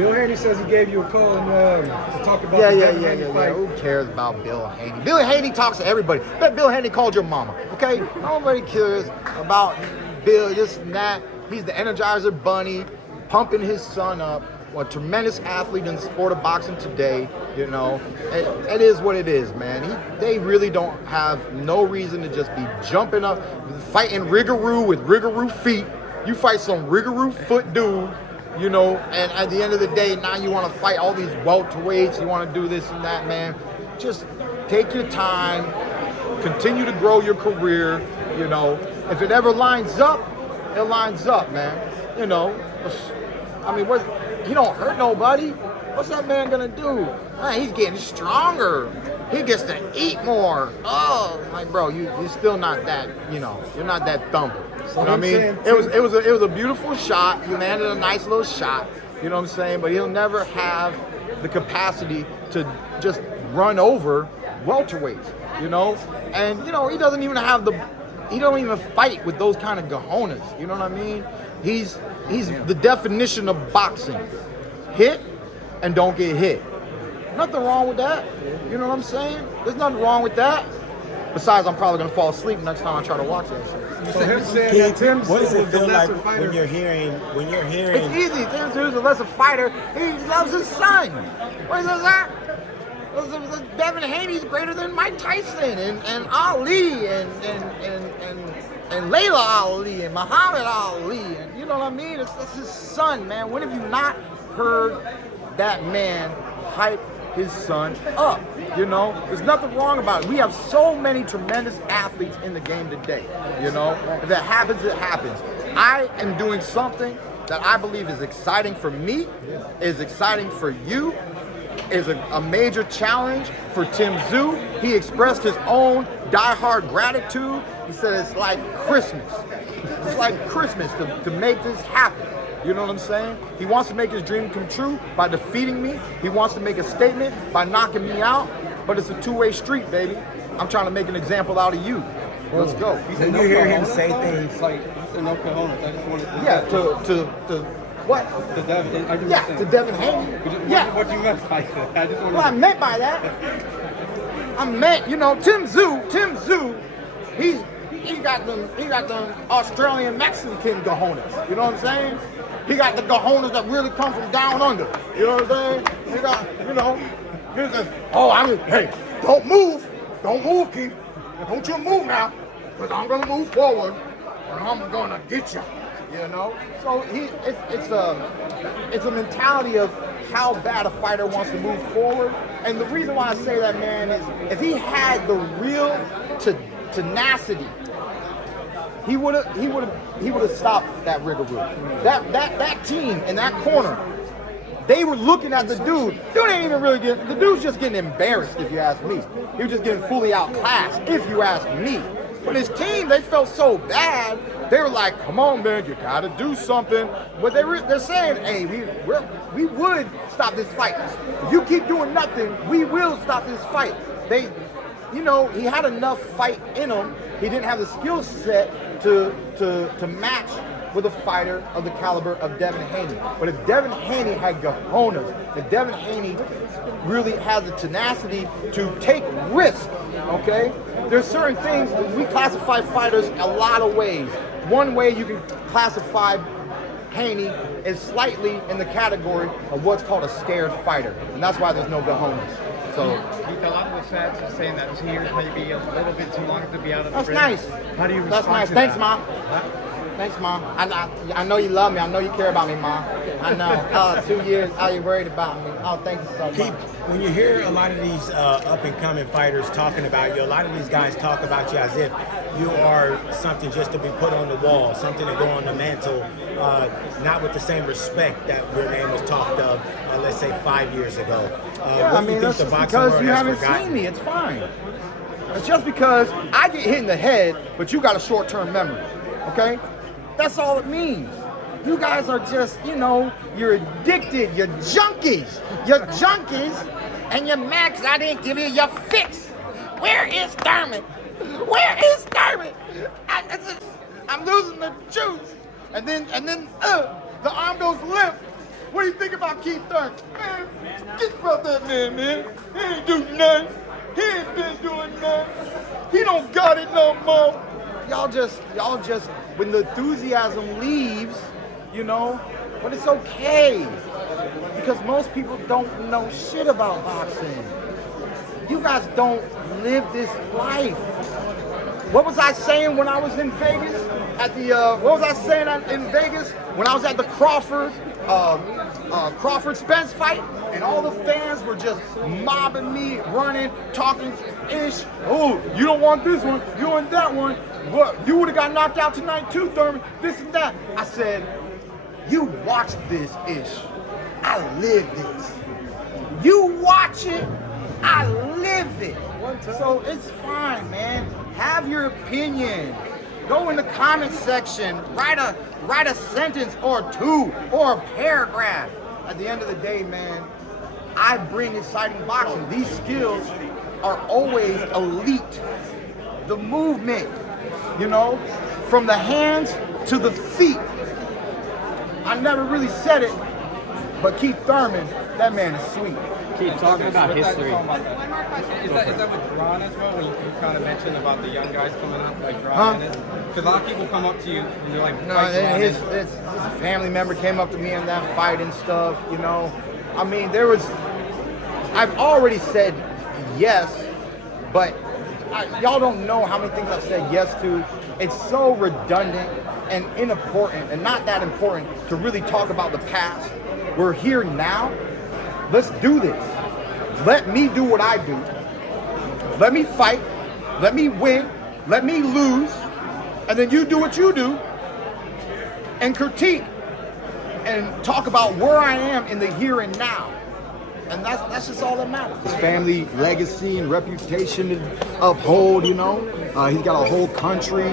Bill Haney says he gave you a call and to talk about the Devin Haney fight. Who cares about Bill Haney? Bill Haney talks to everybody. Bet Bill Haney called your mama, okay? Nobody cares about Bill, this and that. He's the Energizer Bunny, pumping his son up. A tremendous athlete in the sport of boxing today, you know. It is what it is, man. They really don't have no reason to just be jumping up, fighting Rougarou with Rougarou feet. You fight some Rougarou foot dude, you know, and at the end of the day, now you want to fight all these welterweights, you want to do this and that, man. Just take your time, continue to grow your career, you know. If it ever lines up, it lines up, man. You know, I mean, he don't hurt nobody. What's that man gonna do? Man, he's getting stronger. He gets to eat more. Oh, like, bro, you're still not that, you know, you're not that thumper. You know what I mean? It was a beautiful shot. He landed a nice little shot. You know what I'm saying? But he'll never have the capacity to just run over welterweights. You know, and you know he doesn't even have he don't even fight with those kind of cojones. You know what I mean? He's the definition of boxing. Hit and don't get hit. Nothing wrong with that. You know what I'm saying? There's nothing wrong with that. Besides, I'm probably gonna fall asleep next time I try to watch that shit. So him saying that Tim what does it feel like fighter? when you're hearing? It's easy. Tim Tszyu is a lesser fighter. He loves his son. What is that? Devin Haney's greater than Mike Tyson and Ali and Layla Ali and Muhammad Ali. And you know what I mean? It's his son, man. When have you not heard that man hype his son up? You know, there's nothing wrong about it. We have so many tremendous athletes in the game today. You know, if that happens, it happens. I am doing something that I believe is exciting for me, is exciting for you, is a major challenge for Tim Tszyu. He expressed his own diehard gratitude. He said it's like Christmas. It's like Christmas to make this happen. You know what I'm saying? He wants to make his dream come true by defeating me. He wants to make a statement by knocking me out. But it's a two-way street, baby. I'm trying to make an example out of you. Let's go. When you hear him say things like, he said no cojones. I just wanted to... Yeah, to what? To Devin, to Devin Haney. What you meant by that? I just wanted What I meant by that, I meant, you know, Tim Tszyu, he got them Australian Mexican cojones. You know what I'm saying? He got the cojones that really come from down under. You know what I'm saying? He got, you know, he's just, hey, don't move, Keith. Don't you move now, because I'm gonna move forward and I'm gonna get you. You know, so it's a mentality of how bad a fighter wants to move forward. And the reason why I say that, man, is if he had the real tenacity, he would have stopped that Rougarou. That team in that corner, they were looking at the dude. Dude ain't even really getting. The dude's just getting embarrassed, if you ask me. He was just getting fully outclassed, if you ask me. But his team, they felt so bad. They were like, "Come on, man, you gotta do something." But they're saying, "Hey, we would stop this fight. If you keep doing nothing, we will stop this fight." You know, he had enough fight in him. He didn't have the skill set to match with a fighter of the caliber of Devin Haney. But if Devin Haney had cojones, if Devin Haney really has the tenacity to take risk, okay? There's certain things, we classify fighters a lot of ways. One way you can classify Haney is slightly in the category of what's called a scared fighter. And that's why there's no cojones. So a lot of the fans are saying that 2 years may be a little bit too long to be out of the ring. That's nice. How do you respond That's nice. to Thanks, that? Mom. Thanks, Mom. I know you love me. I know you care about me, Mom. I know. 2 years, are you worried about me? Oh, thank you so much. When you hear a lot of these up-and-coming fighters talking about you, a lot of these guys talk about you as if you are something just to be put on the wall, something to go on the mantle, not with the same respect that your name was talked of, let's say 5 years ago. Yeah, I mean, that's just because you haven't seen me. It's fine. It's just because I get hit in the head, but you got a short-term memory, okay? That's all it means. You guys are just, you know, you're addicted. You're junkies. You're junkies, and you're mad because I didn't give you your fix. Where is Thurman? Where is Thurman? I'm losing the juice. And then the arm goes limp. What do you think about Keith Thurman? Man, think about that man. He ain't do nothing. He ain't been doing nothing. He don't got it no more. Y'all just, when the enthusiasm leaves, you know, but it's okay. Because most people don't know shit about boxing. You guys don't live this life. What was I saying when I was in Vegas? What was I saying in Vegas when I was at the Crawford Spence fight? And all the fans were just mobbing me, running, talking ish. Oh, you don't want this one, you want that one. What? You would have got knocked out tonight too, Thurman. This and that. I said, you watch this ish. I live this. You watch it, I live it. So it's fine, man. Have your opinion. Go in the comment section. Write a sentence or two or a paragraph. At the end of the day, man, I bring exciting boxing. These skills are always elite. The movement, you know, from the hands to the feet. I never really said it, but Keith Thurman, that man is sweet. Keep talking about history. One more question. Is that with Ron as well? When you kind of mentioned about the young guys coming up, like Ron Ennis? Because a lot of people come up to you and they're like, no, his family member came up to me in that fight and stuff, you know. I mean, I've already said yes, but y'all don't know how many things I've said yes to. It's so redundant and unimportant and not that important to really talk about the past. We're here now. Let's do this. Let me do what I do. Let me fight. Let me win. Let me lose. And then you do what you do and critique and talk about where I am in the here and now. And that's just all that matters. His family legacy and reputation to uphold, you know. He's got a whole country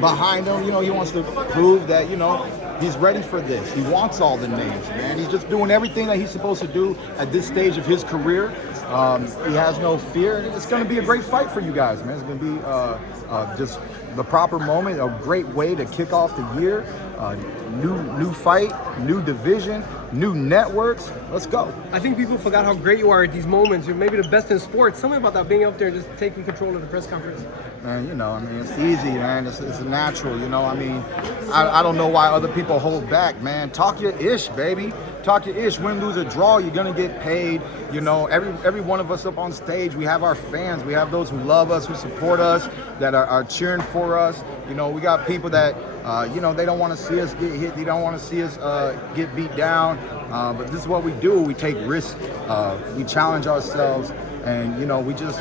behind him. You know, he wants to prove that, you know, he's ready for this. He wants all the names, man. He's just doing everything that he's supposed to do at this stage of his career. He has no fear. It's going to be a great fight for you guys, man. It's going to be just the proper moment, a great way to kick off the year. New fight, new division, new networks. Let's go. I think people forgot how great you are at these moments. You're maybe the best in sports. Tell me about that, being up there and just taking control of the press conference. Man, you know, I mean, it's easy, man. It's a natural, you know. I mean, I don't know why other people hold back, man. Talk your ish, baby. Talk your ish. Win, lose, or draw, you're gonna get paid. You know, every one of us up on stage, we have our fans. We have those who love us, who support us, that are cheering for us. You know, we got people that, you know, they don't want to see us get hit. They don't want to see us get beat down. But this is what we do. We take risks. We challenge ourselves. And you know, we just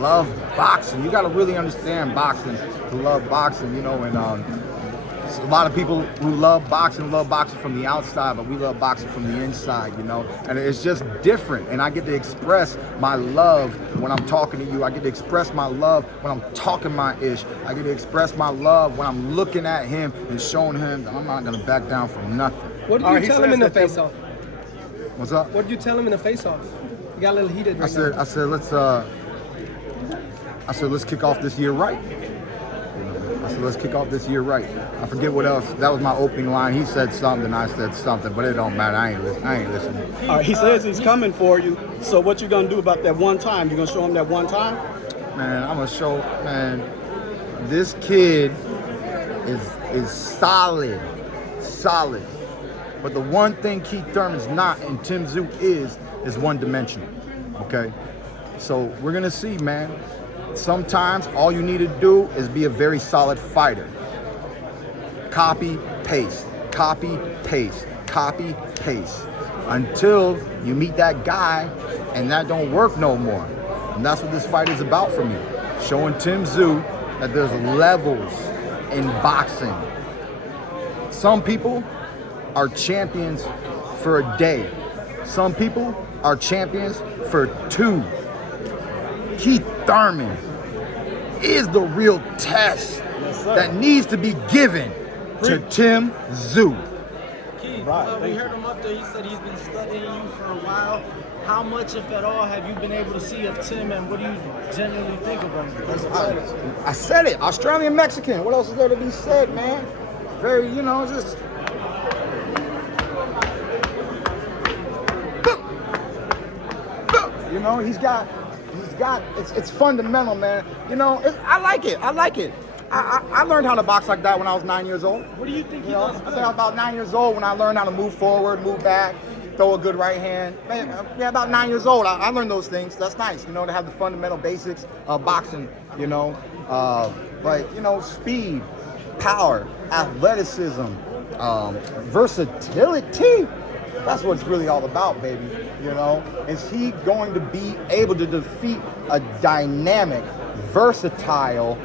love boxing. You got to really understand boxing to love boxing, you know. And a lot of people who love boxing from the outside, but we love boxing from the inside, you know. And it's just different. And I get to express my love when I'm talking to you. I get to express my love when I'm talking my ish. I get to express my love when I'm looking at him and showing him that I'm not gonna back down from nothing. What did you tell him in the face-off? What's up? What did you tell him in the face-off? You got a little heated. I said let's kick off this year right. I said let's kick off this year right. I forget what else. That was my opening line. He said something, I said something, but it don't matter. I ain't listening. All right, he says he's coming for you. So what you gonna do about that one time? You gonna show him that one time? Man, I'm gonna show. Man, this kid is solid. But the one thing Keith Thurman's not and Tim Tszyu is one-dimensional, okay? So we're gonna see, man. Sometimes all you need to do is be a very solid fighter. Copy, paste, copy, paste, copy, paste. Until you meet that guy and that don't work no more. And that's what this fight is about for me. Showing Tim Tszyu that there's levels in boxing. Some people are champions for a day. Some people are champions for 2. Keith Thurman is the real test that needs to be given to Tim Tszyu. Keith, we heard him up there. He said he's been studying you for a while. How much, if at all, have you been able to see of Tim, and what do you genuinely think of him? I said it. Australian Mexican. What else is there to be said, man? Very, you know, just You know, it's fundamental, man. You know, I like it. I learned how to box like that when I was 9 years old. What do you think he I does think good? I was about 9 years old when I learned how to move forward, move back, throw a good right hand. Man, yeah, about 9 years old, I learned those things. That's nice, you know, to have the fundamental basics of boxing, you know. But, you know, speed, power, athleticism, versatility. That's what it's really all about, baby. You know, is he going to be able to defeat a dynamic, versatile,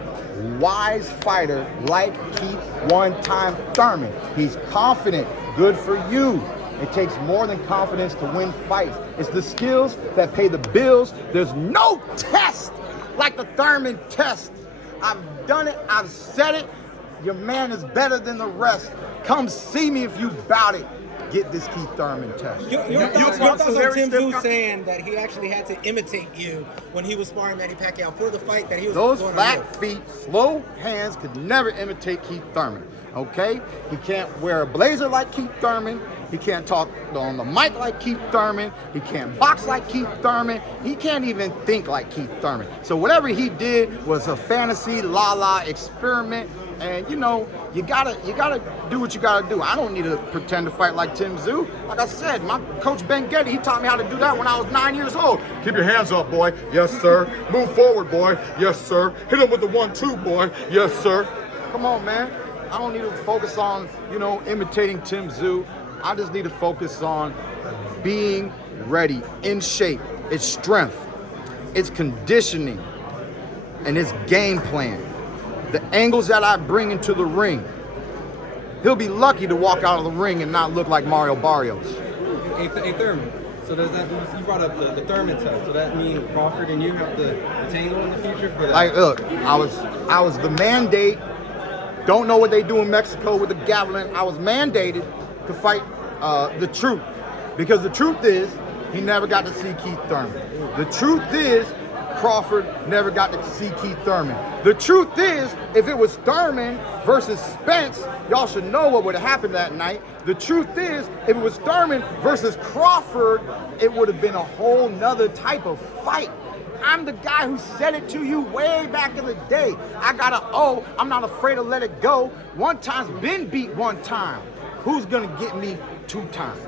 wise fighter like Keith one-time Thurman? He's confident. Good for you. It takes more than confidence to win fights. It's the skills that pay the bills. There's no test like the Thurman test. I've done it. I've said it. Your man is better than the rest. Come see me if you bout it. Get this Keith Thurman test. Your thoughts on Tim Tszyu saying that he actually had to imitate you when he was sparring Manny Pacquiao for the fight that he was Those going flat to feet, slow hands could never imitate Keith Thurman. Okay? He can't wear a blazer like Keith Thurman. He can't talk on the mic like Keith Thurman. He can't box like Keith Thurman. He can't even think like Keith Thurman. So whatever he did was a fantasy, la-la experiment. And you know, you gotta do what you gotta do. I don't need to pretend to fight like Tim Tszyu. Like I said, my coach Ben Getty, he taught me how to do that when I was 9 years old. Keep your hands up, boy. Yes, sir. Move forward, boy. Yes, sir. Hit him with the 1-2, boy. Yes, sir. Come on, man. I don't need to focus on, you know, imitating Tim Tszyu. I just need to focus on being ready, in shape. It's strength, it's conditioning, and it's game plan. The angles that I bring into the ring. He'll be lucky to walk out of the ring and not look like Mario Barrios. Hey Thurman, so does that, you brought up the Thurman test, so that mean Crawford and you have to tangle in the future for that? Like, look, I was the mandate. Don't know what they do in Mexico with the javelin. I was mandated to fight the truth. Because the truth is, he never got to see Keith Thurman. The truth is, Crawford never got to see Keith Thurman. The truth is, if it was Thurman versus Spence, y'all should know what would have happened that night. The truth is, if it was Thurman versus Crawford, it would have been a whole nother type of fight. I'm the guy who said it to you way back in the day. I got an O, I'm not afraid to let it go. One time's been beat one time. Who's gonna get me 2 times?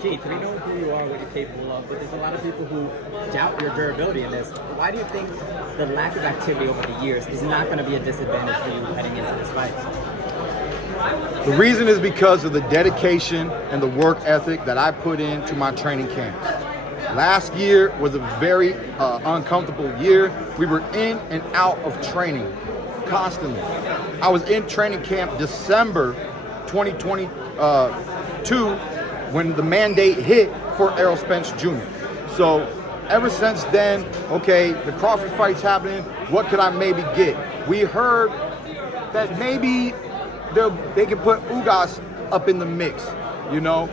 Keith, we know who you are, what you're capable of, but there's a lot of people who doubt your durability in this. Why do you think the lack of activity over the years is not going to be a disadvantage for you heading into this fight? The reason is because of the dedication and the work ethic that I put into my training camps. Last year was a very uncomfortable year. We were in and out of training constantly. I was in training camp December 2022 when the mandate hit for Errol Spence Jr. So ever since then, okay, the Crawford fight's happening. What could I maybe get? We heard that maybe they can put Ugas up in the mix, you know?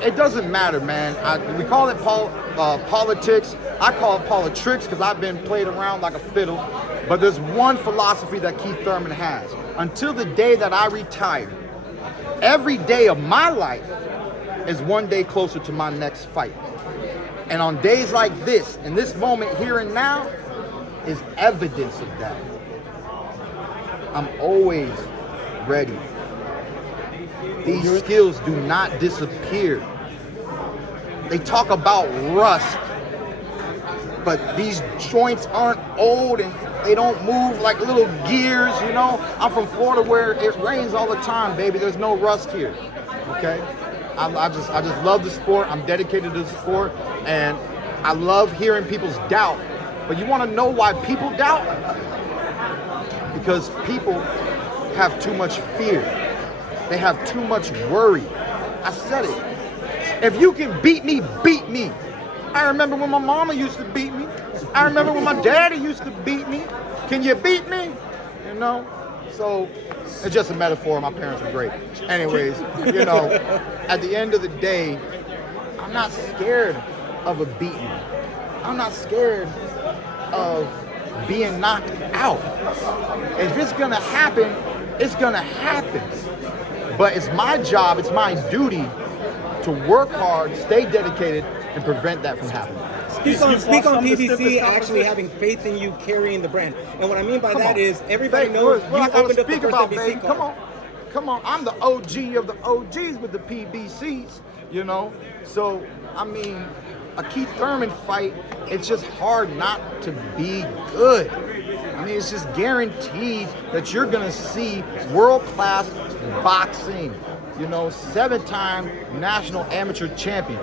It doesn't matter, man. We call it politics. I call it politics because I've been played around like a fiddle. But there's one philosophy that Keith Thurman has. Until the day that I retire, every day of my life is one day closer to my next fight. And on days like this, in this moment here and now, is evidence of that. I'm always ready. These skills do not disappear. They talk about rust, but these joints aren't old and they don't move like little gears, you know? I'm from Florida where it rains all the time, baby. There's no rust here, okay? I just love the sport. I'm dedicated to the sport, and I love hearing people's doubt. But you want to know why people doubt? Because people have too much fear. They have too much worry. I said it. If you can beat me, beat me. I remember when my mama used to beat me. I remember when my daddy used to beat me. Can you beat me? You know? So it's just a metaphor. My parents were great. Anyways, you know, at the end of the day, I'm not scared of a beating. I'm not scared of being knocked out. If it's gonna happen, it's gonna happen. But it's my job, it's my duty to work hard, stay dedicated, and prevent that from happening. Speak on PBC actually having faith in you carrying the brand. And what I mean by that is everybody knows you opened up the first NBC card. Come on. I'm the OG of the OGs with the PBCs, you know? So, I mean, a Keith Thurman fight, it's just hard not to be good. I mean, it's just guaranteed that you're gonna see world-class boxing. You know, 7-time national amateur champion,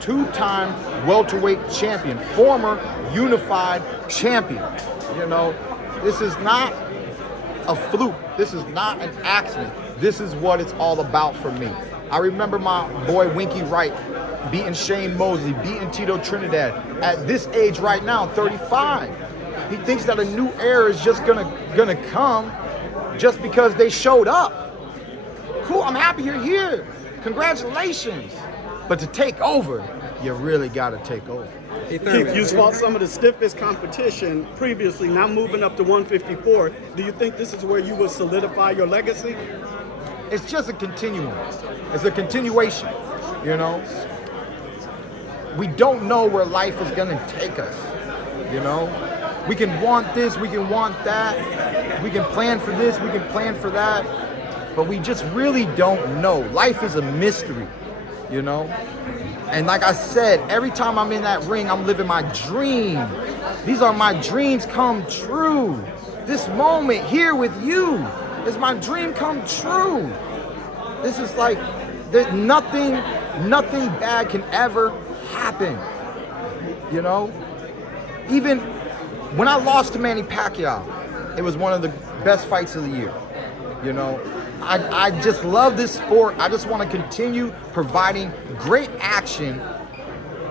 2-time welterweight champion, former unified champion. You know, this is not a fluke. This is not an accident. This is what it's all about for me. I remember my boy Winky Wright beating Shane Mosley, beating Tito Trinidad. At this age right now, 35, he thinks that a new era is just gonna come just because they showed up. Cool, I'm happy you're here. Congratulations. But to take over, you really gotta take over. Keith, you fought some of the stiffest competition previously, now moving up to 154. Do you think this is where you will solidify your legacy? It's just a continuum. It's a continuation, you know? We don't know where life is gonna take us, you know? We can want this, we can want that, we can plan for this, we can plan for that, but we just really don't know. Life is a mystery, you know? And like I said, every time I'm in that ring, I'm living my dream. These are my dreams come true. This moment here with you is my dream come true. This is like, there's nothing bad can ever happen, you know? Even when I lost to Manny Pacquiao, it was one of the best fights of the year, you know? I just love this sport. I just want to continue providing great action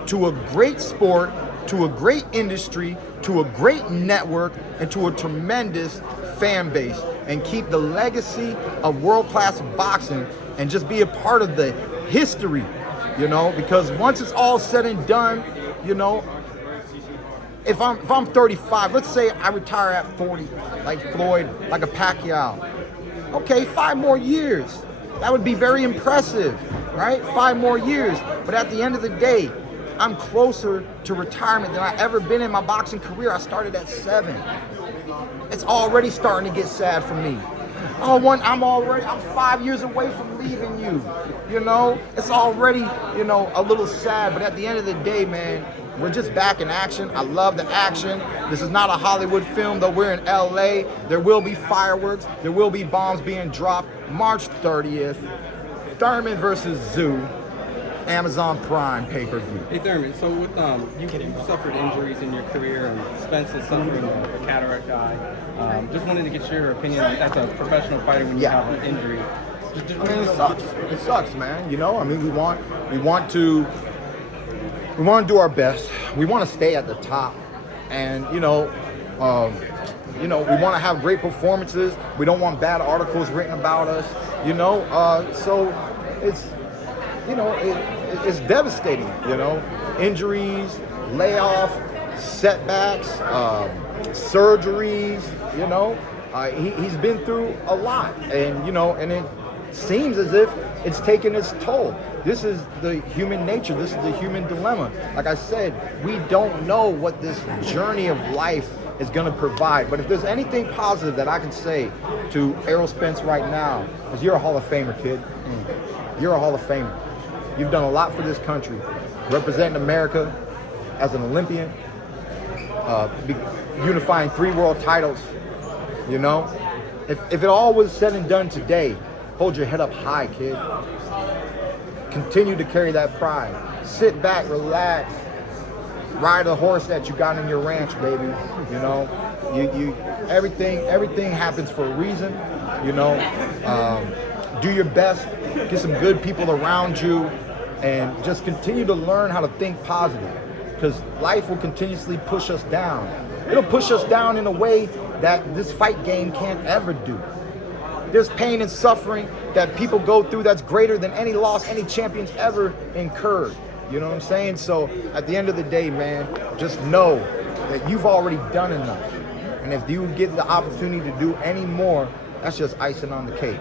to a great sport, to a great industry, to a great network, and to a tremendous fan base, and keep the legacy of world-class boxing and just be a part of the history, you know? Because once it's all said and done, you know, if I'm 35, let's say I retire at 40, like Floyd, like a Pacquiao. Okay, 5 more years. That would be very impressive, right? 5 more years. But at the end of the day, I'm closer to retirement than I've ever been in my boxing career. I started at 7. It's already starting to get sad for me. I'm 5 years away from leaving you. You know, it's already, you know, a little sad. But at the end of the day, man, we're just back in action. I love the action. This is not a Hollywood film, though we're in LA. There will be fireworks. There will be bombs being dropped. March 30th, Thurman versus Tszyu, Amazon Prime pay-per-view. Hey Thurman, so with you suffered injuries in your career, and Spence is suffering a cataract eye. Just wanted to get your opinion as a professional fighter when you have an injury. I mean, it sucks. It sucks, man. You know, I mean, we want to do our best. We want to stay at the top, and we want to have great performances. We don't want bad articles written about us. You know, so it's it's devastating. You know, injuries, layoff, setbacks, surgeries. You know, he's been through a lot, and it seems as if it's taken its toll. This is the human nature. This is the human dilemma. Like I said, we don't know what this journey of life is going to provide. But if there's anything positive that I can say to Errol Spence right now, is you're a Hall of Famer, kid. You're a Hall of Famer. You've done a lot for this country, representing America as an Olympian, unifying 3 world titles. You know, if it all was said and done today, hold your head up high, kid. Continue to carry that pride. Sit back, relax, ride a horse that you got in your ranch, baby. You know, everything happens for a reason. You know, do your best, get some good people around you, and just continue to learn how to think positive. Because life will continuously push us down. It'll push us down in a way that this fight game can't ever do. There's pain and suffering that people go through that's greater than any loss any champion's ever incurred. You know what I'm saying? So at the end of the day, man, just know that you've already done enough. And if you get the opportunity to do any more, that's just icing on the cake.